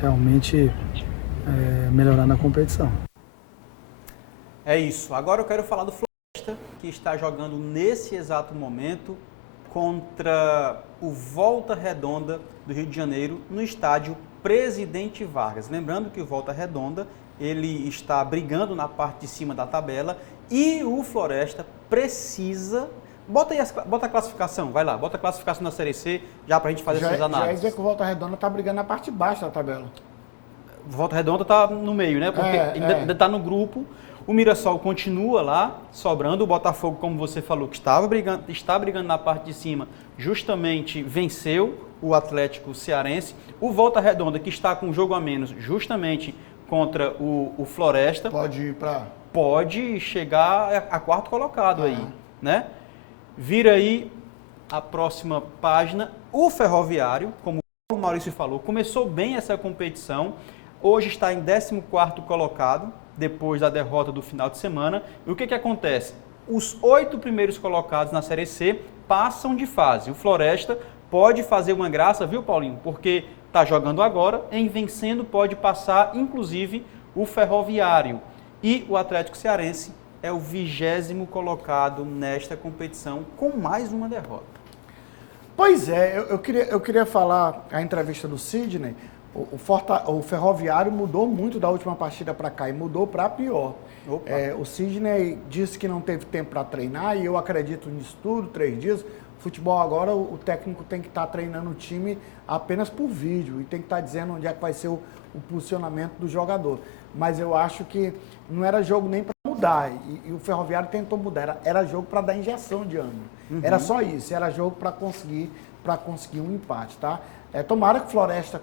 realmente melhorar na competição. É isso. Agora eu quero falar do Floresta, que está jogando nesse exato momento contra o Volta Redonda do Rio de Janeiro, no estádio Presidente Vargas. Lembrando que o Volta Redonda ele está brigando na parte de cima da tabela e o Floresta precisa... Bota a classificação, vai lá, bota a classificação da Série C, já para a gente fazer essas análises. Já dizer que o Volta Redonda está brigando na parte de baixo da tabela. O Volta Redonda está no meio, né? Porque ainda está no grupo. O Mirassol continua lá, sobrando. O Botafogo, como você falou, que está brigando na parte de cima, justamente venceu o Atlético Cearense. O Volta Redonda, que está com um jogo a menos, justamente contra o Floresta. Pode chegar a quarto colocado aí, né? Vira aí a próxima página. O Ferroviário, como o Maurício falou, começou bem essa competição. Hoje está em 14º colocado, depois da derrota do final de semana. E o que acontece? Os 8 primeiros colocados na Série C passam de fase. O Floresta pode fazer uma graça, viu, Paulinho? Porque está jogando agora, em vencendo pode passar, inclusive, o Ferroviário. E o Atlético Cearense é o 20º colocado nesta competição, com mais uma derrota. Pois é, eu queria falar a entrevista do Sidney. O Ferroviário mudou muito da última partida para cá e mudou para pior. O Sidney disse que não teve tempo para treinar e eu acredito nisso tudo, 3 dias. Futebol agora, o técnico tem que estar treinando o time apenas por vídeo e tem que estar dizendo onde é que vai ser o posicionamento do jogador. Mas eu acho que não era jogo nem para mudar e o Ferroviário tentou mudar, era jogo para dar injeção de ânimo. Era só isso, era jogo para conseguir um empate, tá? Tomara que o Floresta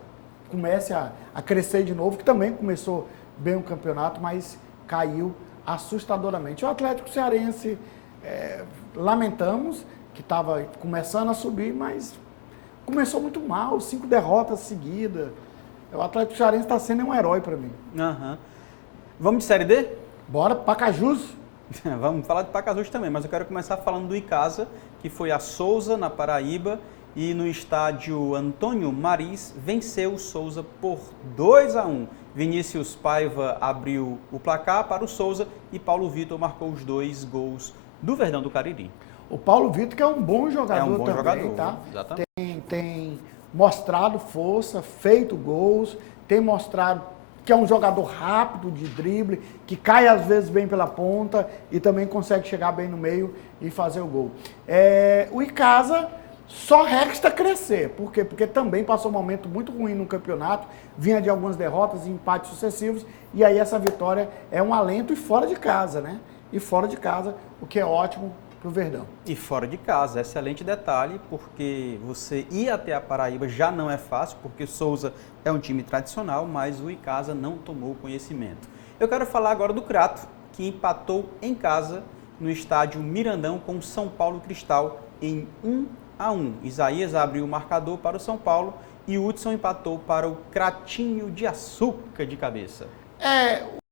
comece a crescer de novo, que também começou bem o campeonato, mas caiu assustadoramente. O Atlético Cearense, lamentamos que estava começando a subir, mas começou muito mal, 5 derrotas seguidas. O Atlético Cearense está sendo um herói para mim. Vamos de Série D? Bora, Pacajus. Vamos falar de Pacajus também, mas eu quero começar falando do Icasa, que foi a Souza, na Paraíba, e no estádio Antônio Maris venceu o Souza por 2-1. Vinícius Paiva abriu o placar para o Souza e Paulo Vitor marcou os 2 gols do Verdão do Cariri. O Paulo Vitor, que é um bom jogador também, jogador, tá? Exatamente. Tem mostrado força, feito gols, tem mostrado que é um jogador rápido de drible, que cai às vezes bem pela ponta e também consegue chegar bem no meio e fazer o gol. O Icasa só resta crescer. Por quê? Porque também passou um momento muito ruim no campeonato, vinha de algumas derrotas e empates sucessivos, e aí essa vitória é um alento e fora de casa, né? E fora de casa, o que é ótimo para o Verdão. E fora de casa, excelente detalhe, porque você ir até a Paraíba já não é fácil, porque Souza é um time tradicional, mas o Icasa não tomou conhecimento. Eu quero falar agora do Crato, que empatou em casa no estádio Mirandão com o São Paulo Cristal em 2-1. Isaías abriu o marcador para o São Paulo e Hudson empatou para o Cratinho de Açúcar de cabeça.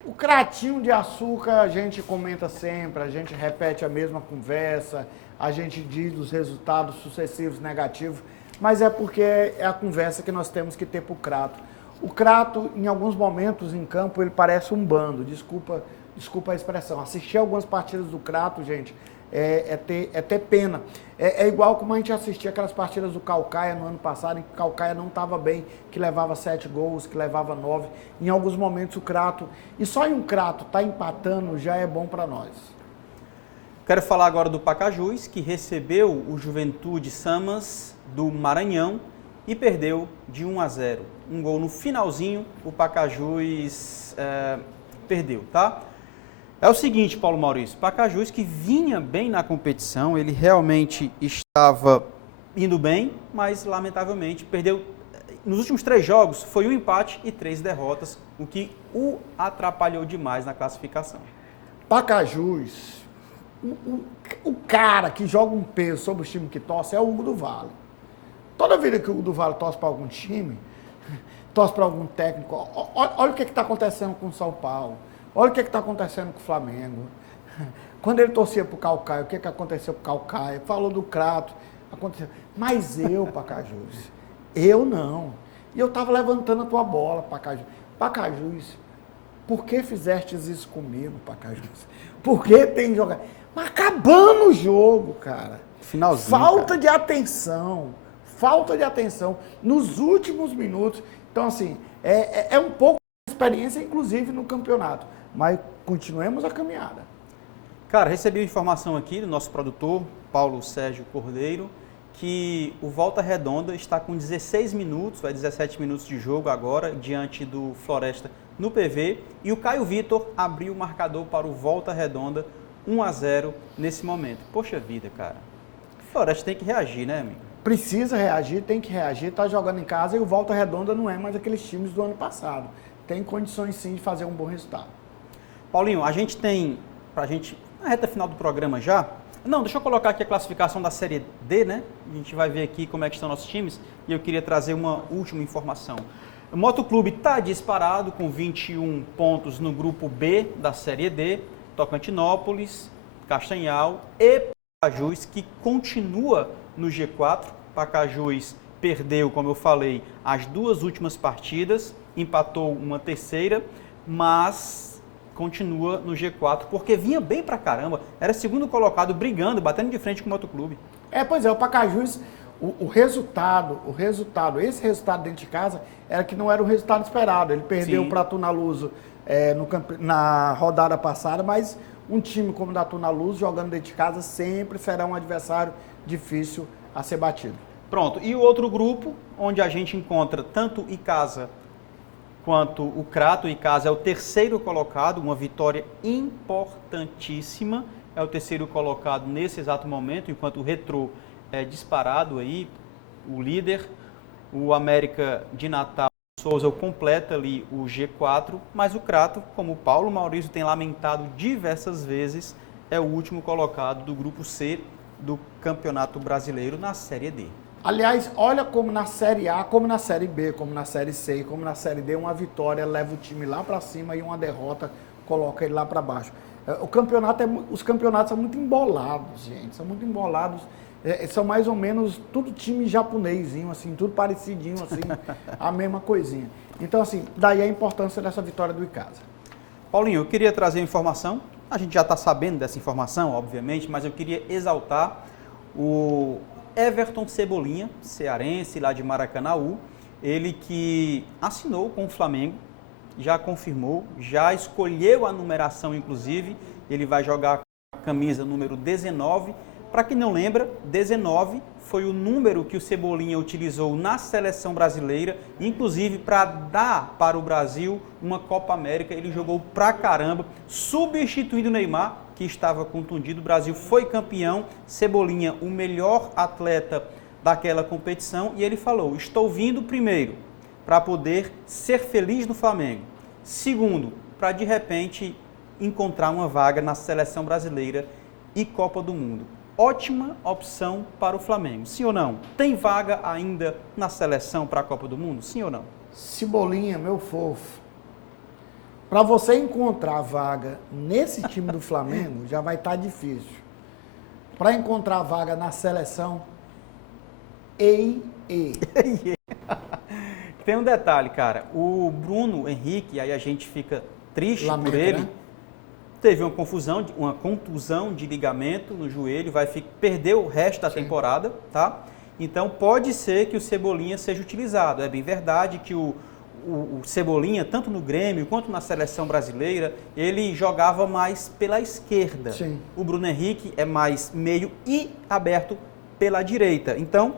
O Cratinho de Açúcar a gente comenta sempre, a gente repete a mesma conversa, a gente diz os resultados sucessivos negativos, mas é porque é a conversa que nós temos que ter para o Crato. O Crato, em alguns momentos em campo, ele parece um bando, desculpa a expressão. Assistir algumas partidas do Crato, gente, é ter pena. É igual como a gente assistia aquelas partidas do Caucaia no ano passado, em que o Caucaia não estava bem, que levava 7 gols, que levava 9. Em alguns momentos o Crato, e só em um Crato tá empatando já é bom para nós. Quero falar agora do Pacajus, que recebeu o Juventude Samas do Maranhão e perdeu de 1-0. Um gol no finalzinho, o Pacajus perdeu, tá? É o seguinte, Paulo Maurício, Pacajus que vinha bem na competição, ele realmente estava indo bem, mas lamentavelmente perdeu. Nos últimos 3 jogos foi um empate e 3 derrotas, o que o atrapalhou demais na classificação. Pacajus, o cara que joga um peso sobre o time que torce é o Hugo do Vale. Toda vida que o Hugo do Vale torce para algum time, torce para algum técnico, olha o que está acontecendo com o São Paulo. Olha o que está acontecendo com o Flamengo. Quando ele torcia para o Caucaia, o que aconteceu com o Caucaia? Falou do Crato, aconteceu. Mas eu, Pacajus, eu não. E eu estava levantando a tua bola, Pacajus. Pacajus, por que fizestes isso comigo, Pacajus? Por que tem jogado? Mas acabando o jogo, cara. Finalzinho, falta cara. de atenção. Falta de atenção nos últimos minutos. Então, assim, é um pouco de experiência, inclusive, no campeonato. Mas continuemos a caminhada. Cara, recebi informação aqui do nosso produtor, Paulo Sérgio Cordeiro, que o Volta Redonda está com 16 minutos, vai 17 minutos de jogo agora, diante do Floresta no PV, e o Caio Vitor abriu o marcador para o Volta Redonda, 1-0 nesse momento. Poxa vida, cara. O Floresta tem que reagir, né, amigo? Precisa reagir, tem que reagir, tá jogando em casa e o Volta Redonda não é mais aqueles times do ano passado. Tem condições sim de fazer um bom resultado. Paulinho, a gente tem, na reta final do programa já, não, deixa eu colocar aqui a classificação da Série D, né? A gente vai ver aqui como é que estão nossos times e eu queria trazer uma última informação. O Motoclube está disparado com 21 pontos no grupo B da Série D, Tocantinópolis, Castanhal e Pacajus, que continua no G4. Pacajus perdeu, como eu falei, as 2 últimas partidas, empatou uma terceira, mas continua no G4, porque vinha bem pra caramba, era segundo colocado, brigando, batendo de frente com o Motoclube. Pois é, o Pacajus, esse resultado dentro de casa, era que não era o resultado esperado. Ele perdeu para a Tunaluso na rodada passada, mas um time como o da Tunaluso, jogando dentro de casa, sempre será um adversário difícil a ser batido. Pronto, e o outro grupo, onde a gente encontra tanto Icasa quanto o Crato. O Icasa é o terceiro colocado, uma vitória importantíssima, é o terceiro colocado nesse exato momento, enquanto o Retrô é disparado aí, o líder, o América de Natal, Souza completa ali o G4, mas o Crato, como o Paulo Maurício tem lamentado diversas vezes, é o último colocado do grupo C do Campeonato Brasileiro na Série D. Aliás, olha como na Série A, como na Série B, como na Série C, como na Série D, uma vitória leva o time lá para cima e uma derrota coloca ele lá para baixo. Os campeonatos são muito embolados, gente, são muito embolados. São mais ou menos tudo time japonesinho, assim, tudo parecidinho, assim, a mesma coisinha. Então, assim, daí a importância dessa vitória do Icasa. Paulinho, eu queria trazer informação, a gente já está sabendo dessa informação, obviamente, mas eu queria exaltar o Everton Cebolinha, cearense, lá de Maracanaú, ele que assinou com o Flamengo, já confirmou, já escolheu a numeração, inclusive, ele vai jogar a camisa número 19. Para quem não lembra, 19 foi o número que o Cebolinha utilizou na seleção brasileira, inclusive para dar para o Brasil uma Copa América. Ele jogou pra caramba, substituindo o Neymar, que estava contundido. O Brasil foi campeão, Cebolinha, o melhor atleta daquela competição, e ele falou: estou vindo primeiro para poder ser feliz no Flamengo, segundo, para de repente encontrar uma vaga na seleção brasileira e Copa do Mundo. ótima opção para o Flamengo, sim ou não? Tem vaga ainda na seleção para a Copa do Mundo, sim ou não? Cebolinha, meu fofo. Para você encontrar vaga nesse time do Flamengo, já vai estar difícil. Para encontrar vaga na seleção, Tem um detalhe, cara. O Bruno Henrique, aí a gente fica triste Lamento, por ele. né? Teve uma contusão de ligamento no joelho, vai perder o resto da temporada, tá? Então pode ser que o Cebolinha seja utilizado. É bem verdade que o Cebolinha, tanto no Grêmio quanto na seleção brasileira, ele jogava mais pela esquerda. Sim. O Bruno Henrique é mais meio e aberto pela direita. Então,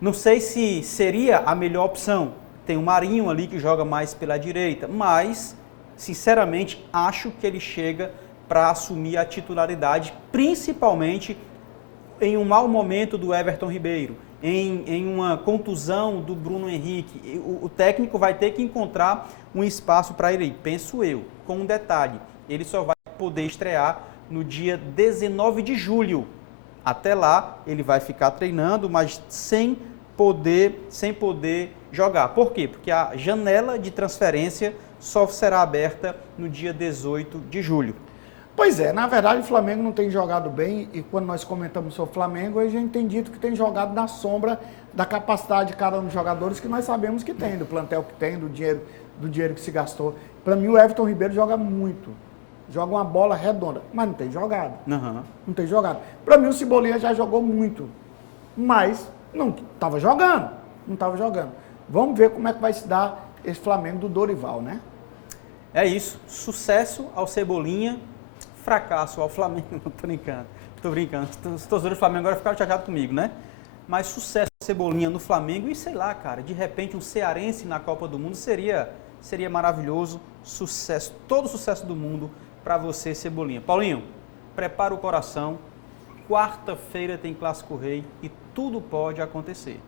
não sei se seria a melhor opção. Tem o Marinho ali que joga mais pela direita, mas, sinceramente, acho que ele chega para assumir a titularidade, principalmente em um mau momento do Everton Ribeiro, em uma contusão do Bruno Henrique. O técnico vai ter que encontrar um espaço para ele, penso eu, com um detalhe, ele só vai poder estrear no dia 19 de julho. Até lá, ele vai ficar treinando, mas sem poder jogar. Por quê? Porque a janela de transferência só será aberta no dia 18 de julho. Pois é, na verdade o Flamengo não tem jogado bem e quando nós comentamos sobre o Flamengo, a gente tem dito que tem jogado na sombra da capacidade de cada um dos jogadores que nós sabemos que tem, do plantel que tem, do dinheiro que se gastou. Para mim o Everton Ribeiro joga muito, joga uma bola redonda, mas não tem jogado. Uhum. Não tem jogado. Para mim o Cebolinha já jogou muito, mas não estava jogando. Vamos ver como é que vai se dar esse Flamengo do Dorival, né? É isso. Sucesso ao Cebolinha, fracasso ao Flamengo. Tô brincando. Os torcedores do Flamengo agora ficaram chateados comigo, né? Mas sucesso ao Cebolinha no Flamengo e sei lá, cara, de repente um cearense na Copa do Mundo seria maravilhoso. Sucesso, todo o sucesso do mundo para você, Cebolinha. Paulinho, prepara o coração. Quarta-feira tem Clássico Rei e tudo pode acontecer.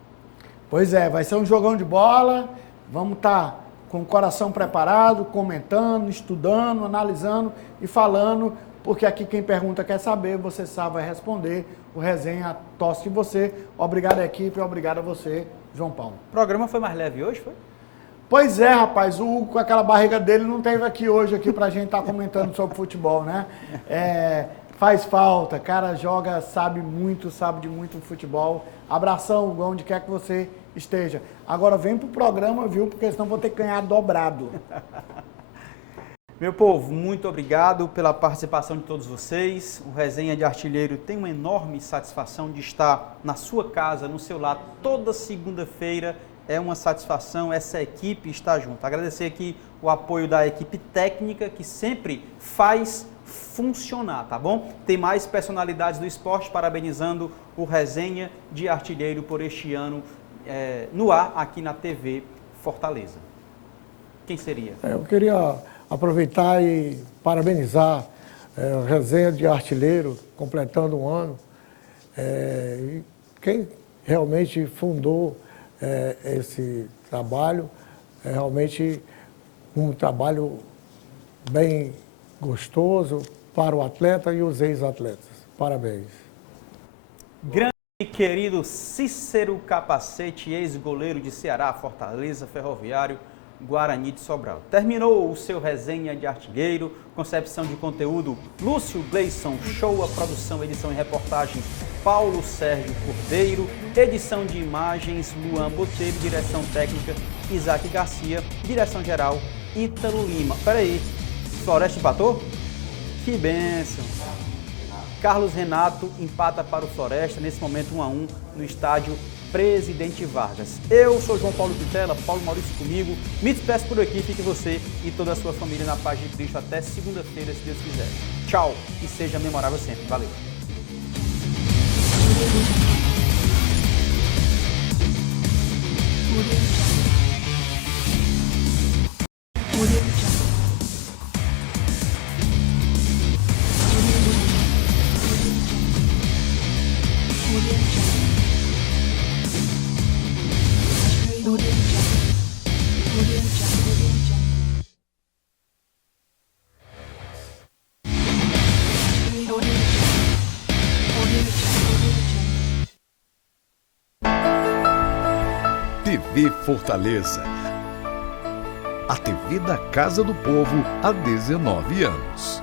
Pois é, vai ser um jogão de bola. Vamos estar com o coração preparado, comentando, estudando, analisando e falando, porque aqui quem pergunta quer saber, você sabe, vai responder. O Resenha torce de você. Obrigado, equipe, obrigado a você, João Paulo. O programa foi mais leve hoje, foi? Pois é, rapaz, o Hugo com aquela barriga dele não teve aqui hoje pra gente estar comentando sobre futebol, né? Faz falta, cara joga, sabe de muito futebol. Abração, Hugo, onde quer que você esteja. Agora vem pro programa, viu? Porque senão vou ter que ganhar dobrado. Meu povo, muito obrigado pela participação de todos vocês. O Resenha de Artilheiro tem uma enorme satisfação de estar na sua casa, no seu lar, toda segunda-feira. É uma satisfação essa equipe estar junto. Agradecer aqui o apoio da equipe técnica que sempre faz funcionar, tá bom? Tem mais personalidades do esporte parabenizando o Resenha de Artilheiro por este ano no ar aqui na TV Fortaleza. Quem seria? Eu queria aproveitar e parabenizar o Resenha de Artilheiro, completando um ano. E quem realmente fundou esse trabalho é realmente um trabalho bem gostoso para o atleta e os ex-atletas. Parabéns. Grande e querido Cícero Capacete, ex-goleiro de Ceará, Fortaleza, Ferroviário, Guarani de Sobral. Terminou o seu Resenha de Artilheiro, concepção de conteúdo Lúcio Gleison, show, a produção, edição e reportagem Paulo Sérgio Cordeiro, edição de imagens Luan Botelho, direção técnica Isaac Garcia, direção geral Ítalo Lima. Peraí, Floresta empatou? Que bênção! Carlos Renato empata para o Floresta, nesse momento 1-1 no estádio Presidente Vargas. Eu sou João Paulo Pitela, Paulo Maurício comigo. Me despeço por aqui, fique você e toda a sua família na paz de Cristo até segunda-feira, se Deus quiser. Tchau e seja memorável sempre. Valeu! TV Fortaleza. A TV da Casa do Povo há 19 anos.